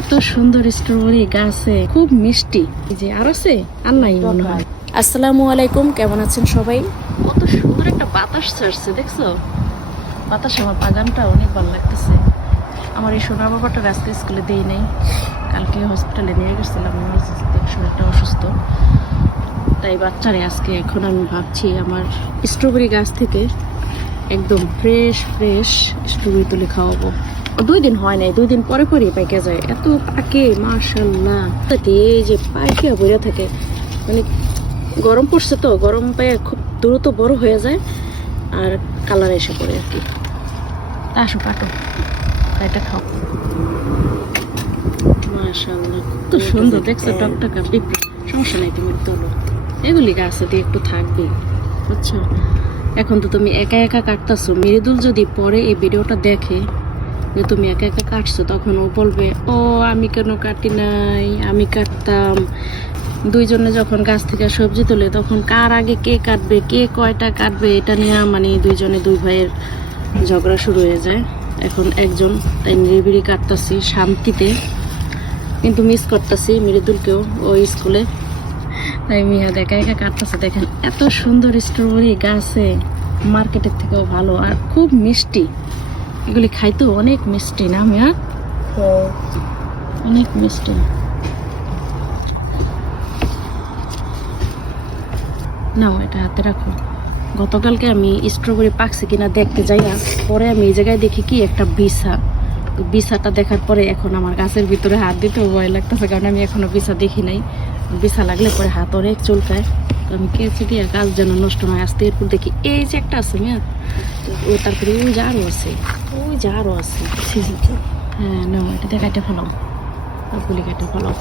এত সুন্দর স্ট্রবেরি গাছে খুব মিষ্টি। এই যে আর আছে? আর নাই মনে হয়। আসসালামু আলাইকুম কেমন আছেন সবাই? কত সুন্দর একটা বাতাস ছাড়ছে দেখছ? বাতাস আমার বাগানটা অনেক ভালো লাগতেছে। আমার এই সোনা বাবাটা আজকে স্কুলে দেই নাই। কালকে হসপিটালে নিয়ে গেছিলাম শরীরটা অসুস্থ। তাই বাচ্চারে আজকে এখন আমি ভাবছি আমার স্ট্রবেরি গাছ থেকে একদম ফ্রেশ ফ্রেশ স্ট্রবেরি তুলে খাওয়াবো। দুই দিন হয় নাই দুই দিন পরে পরে পাইকে যায়। এত পাকে মার্শাল্লাহ এই যে পাইকে বইয়া থাকে মানে গরম পড়ছে তো গরম পায়ে খুব দ্রুত বড় হয়ে যায় আর কালার এসে পড়ে আর কি। আসো কাটো এটা খাও। মাশাআল্লাহ কত সুন্দর দেখছ টকটকা পিপি সমস্যা নাই তুমি তোলো এগুলি গাছে দিয়ে একটু থাকবে বুঝছ? এখন তো তুমি একা একা কাটতাছো। মৃদুল যদি পরে এই ভিডিওটা দেখে যে তুমি একা একা কাটছো, তখন ও বলবে, ও, আমি কেন কাটি নাই, আমি কাটতাম। দুইজনে যখন গাছ থেকে সবজি তোলে, তখন কার আগে কে কাটবে, কে কয়টা কাটবে, এটা নিয়ে মানে দুইজনে দুই ভাইয়ের ঝগড়া শুরু হয়ে যায়। এখন একজন, তাই নিরিবিড়ি কাটতাছি শান্তিতে, কিন্তু মিস করতেছি মৃদুলকেও ওই স্কুলে তাই মিয়া দেখা একা কাটতেছে, দেখেন এত সুন্দর স্ট্রবেরি গাছে মার্কেটের থেকেও ভালো আর খুব মিষ্টি। এগুলি খাইতেও অনেক মিষ্টি না মিয়া? অনেক মিষ্টি। নাও এটা হাতে রাখো। গতকালকে আমি স্ট্রবেরি পাকছে কিনা দেখতে যাই না পরে আমি এই জায়গায় দেখি কি একটা বিছা। বিছাটা দেখার পরে এখন আমার গাছের ভিতরে হাত দিতে ভয় লাগতেছে কারণ আমি এখনও বিছা দেখি নাই। বিছা লাগলে পরে হাত অনেক চুলকায়। আমি কেছি দিয়ে গাছ যেন নষ্ট নয় আসতে এরপর দেখি এই যে একটা আছে মেয়াদ ও তারপরে ওই যে আরও আছে ওই যে আরও আছে। হ্যাঁ না এটা কাটে ফেলাও সবগুলি কাটে ফেলাও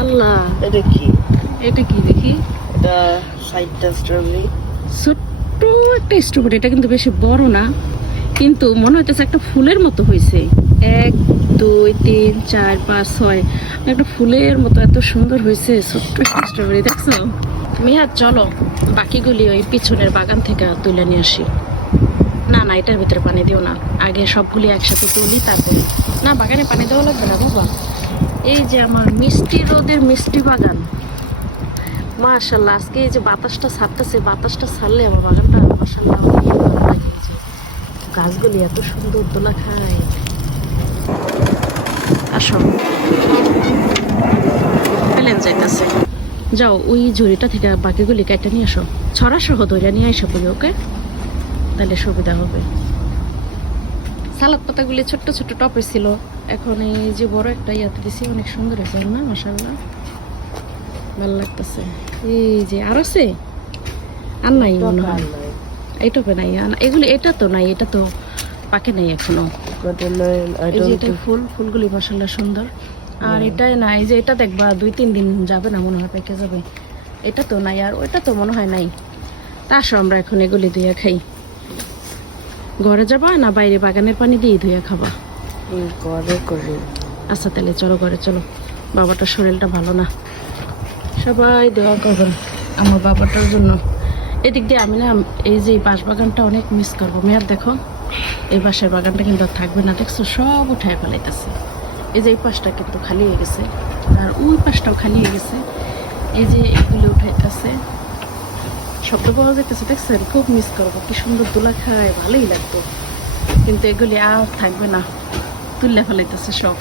আল্লাহ এটা কি? এটা কি দেখি? এটা সাইডটা স্ট্রবেরি ছোট্ট একটা স্ট্রবেরি এটা কিন্তু বেশি বড় না কিন্তু মনে হইতেছে একটা ফুলের মতো হয়েছে এক দুই, তিন, চার, পাঁচ, ছয়। একটা ফুলের মতো এত সুন্দর হয়েছে, ছোট্ট স্ট্রবেরি দেখছ? মেয়াদ চলো, বাকিগুলি ওই পিছনের বাগান থেকে তুলে নিয়ে আসি। না না, এটার ভিতরে পানি দিও না। আগে সবগুলি একসাথে তুলি, তারপরে না, বাগানে পানি দেওয়া লাগবে না, বাবা। এই যে আমার মিষ্টি রোদের মিষ্টি বাগান। মাশাল্লাহ, আজকে এই যে বাতাসটা ছাড়তেছে, বাতাসটা ছাড়লে আমার বাগানটা মাশাল্লাহ গাছগুলি এত সুন্দর দোলা খায়। আসো। যাইতেছে। যাও ওই ঝুড়িটা থেকে বাকিগুলি কেটে নিয়ে আসো। ছড়া সহ ধরে নিয়ে এসে পড়ি ওকে? তাহলে সুবিধা হবে। সালাদ পাতাগুলি ছোট্ট ছোট্ট টপে ছিল। এখন এই যে বড় একটা ইয়াতে দিছি অনেক সুন্দর হয়েছে না? মাসাল্লাহ ভালো লাগতেছে। এই যে আর আছে? আর নাই মনে হয়। এই টপে নাই। এগুলি এটা তো নাই এটা তো পাকে নাই এখনও। ফুল ফুলগুলি মাসাল্লাহ সুন্দর। আর এটাই না এই যে এটা দেখবা দুই তিন দিন যাবে না মনে হয় পেকে যাবে। এটা তো নাই আর ওইটা তো মনে হয় নাই। তা আসো আমরা এখন এগুলি ধুয়ে খাই। ঘরে যাবা না বাইরে বাগানের পানি দিয়ে ধুয়ে খাবা? করে করে। আচ্ছা তাহলে চলো ঘরে চলো। বাবাটার শরীরটা ভালো না। সবাই দোয়া করবেন আমার বাবাটার জন্য। এদিক দিয়ে আমি না এই যে বাঁশ বাগানটা অনেক মিস করব। মেয়ার দেখো, এই বাঁশের বাগানটা কিন্তু থাকবে না, দেখছ? সব উঠায় ফেলাইতেছে। এই যে এই পাশটা কিন্তু খালি হয়ে গেছে, আর ওই পাশটাও খালি হয়ে গেছে। এই যে এগুলো উঠাইতেছে শব্দ পাওয়া যাইতেছে দেখছেন খুব মিস করব। কি সুন্দর দোলা খায়, ভালোই লাগতো। কিন্তু এগুলি আর থাকবে না তুললে ফেলাইতেছে সব।